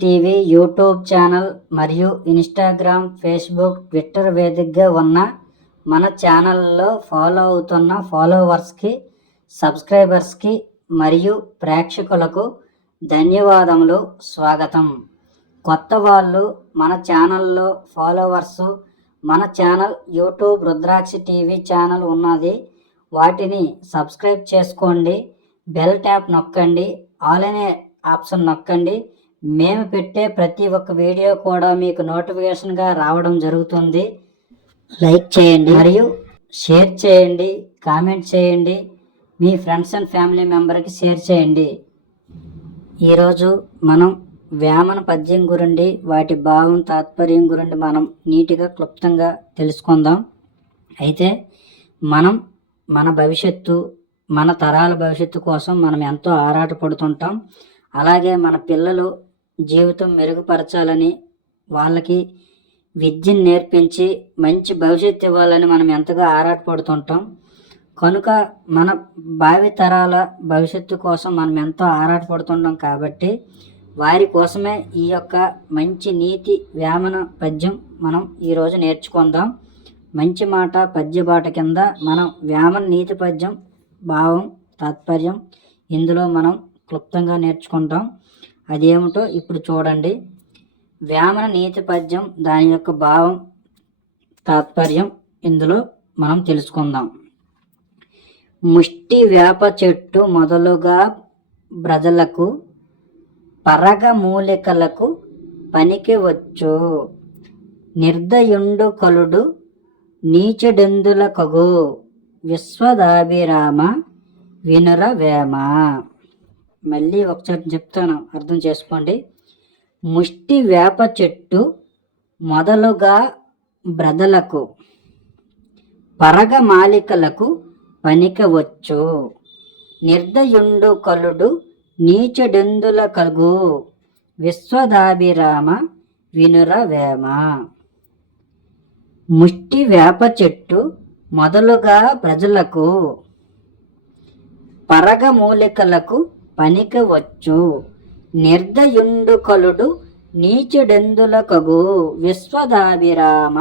TV YouTube channel మరియు Instagram Facebook Twitter వేదికగా ఉన్న మన ఛానల్లో ఫాలో అవుతున్న ఫాలోవర్స్కి సబ్స్క్రైబర్స్కి మరియు ప్రేక్షకులకు ధన్యవాదములు స్వాగతం. కొత్త వాళ్ళు మన ఛానల్లో ఫాలోవర్స్ మన channel YouTube Rudraksha TV channel ఉన్నది వాటిని సబ్స్క్రైబ్ చేసుకోండి బెల్ ట్యాప్ నొక్కండి ఆల్ అనే ఆప్షన్ నొక్కండి మేము పెట్టే ప్రతి ఒక్క వీడియో కూడా మీకు నోటిఫికేషన్గా రావడం జరుగుతుంది. లైక్ చేయండి. మరియు షేర్ చేయండి కామెంట్ చేయండి మీ ఫ్రెండ్స్ అండ్ ఫ్యామిలీ మెంబర్కి షేర్ చేయండి. ఈరోజు మనం వేమన పద్యం గురించి వాటి భావం తాత్పర్యం గురించి మనం నీట్గా క్లుప్తంగా తెలుసుకుందాం. అయితే మనం మన భవిష్యత్తు మన తరాల భవిష్యత్తు కోసం మనం ఎంతో ఆరాటపడుతుంటాం. అలాగే మన పిల్లలు జీవితం మెరుగుపరచాలని వాళ్ళకి విద్యను నేర్పించి మంచి భవిష్యత్తు ఇవ్వాలని మనం ఎంతగా ఆరాటపడుతుంటాం. కనుక మన భావి తరాల భవిష్యత్తు కోసం మనం ఎంతో ఆరాటపడుతుంటాం కాబట్టి వారి కోసమే ఈ యొక్క మంచి నీతి వేమన పద్యం మనం ఈరోజు నేర్చుకుందాం. మంచి మాట పద్యబాట కింద మనం వేమన నీతి పద్యం భావం తాత్పర్యం ఇందులో మనం క్లుప్తంగా నేర్చుకుంటాం. అదేమిటో ఇప్పుడు చూడండి. వేమన నీతి పద్యం దాని యొక్క భావం తాత్పర్యం ఇందులో మనం తెలుసుకుందాం. ముష్టి వేప చెట్టు మొదలుగా ప్రజలకు పరగ మూలికలకు పనికి వచ్చు. నిర్దయుండు కలుడు నీచెడెందుల కగు విశ్వదాభిరామ వినుర వేమ. మళ్ళీ ఒకసారి చెప్తాను అర్థం చేసుకోండి. ముష్టి వేప చెట్టు మొదలుగా బ్రదలకు పరగ మాలికలకు పనికవచ్చు నిర్దయుండు కలుడు నీచడెందుల కగు విశ్వదాభిరామ వినుర వేమ. ముష్టి వేప చెట్టు మొదలుగా ప్రజలకు పరగ మూలికలకు పనికివచ్చు. నిర్దయుండు కలుడు నీచుడెందులకగు విశ్వదాభిరామ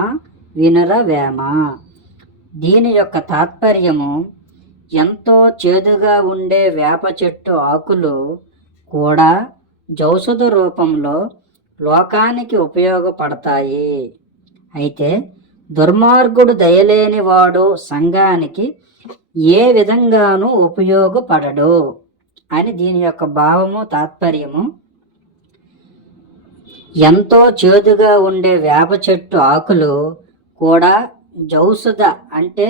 వినురవేమ. దీని యొక్క తాత్పర్యము ఎంతో చేదుగా ఉండే వేప చెట్టు ఆకులు కూడా జౌషధ రూపంలో లోకానికి ఉపయోగపడతాయి. అయితే దుర్మార్గుడు దయలేని వాడు సంఘానికి ఏ విధంగానూ ఉపయోగపడడు. అని దీని యొక్క భావము తాత్పర్యము. ఎంతో చేదుగా ఉండే వేప చెట్టు ఆకులు కూడా జౌసుద అంటే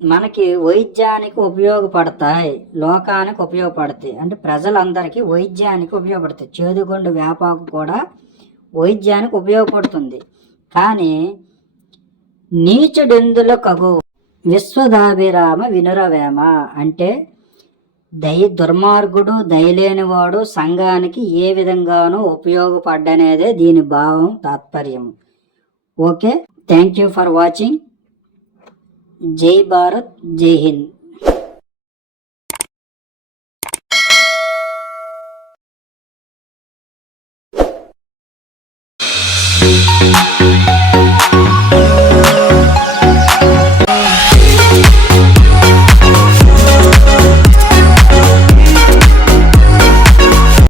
మనకి వైద్యానికి ఉపయోగపడతాయి లోకానికి ఉపయోగపడతాయి. అంటే ప్రజలందరికీ వైద్యానికి ఉపయోగపడతాయి. చేదుగుండు వేపాకు కూడా వైద్యానికి ఉపయోగపడుతుంది. కానీ నీచుడెందుల కగు విశ్వదాభిరామ వినురవేమ అంటే దయ దుర్మార్గుడు దయలేనివాడు సంఘానికి ఏ విధంగానూ ఉపయోగపడ్డనేదే దీని భావం తాత్పర్యం okay? Thank you for watching జై భారత్ జై హింద్.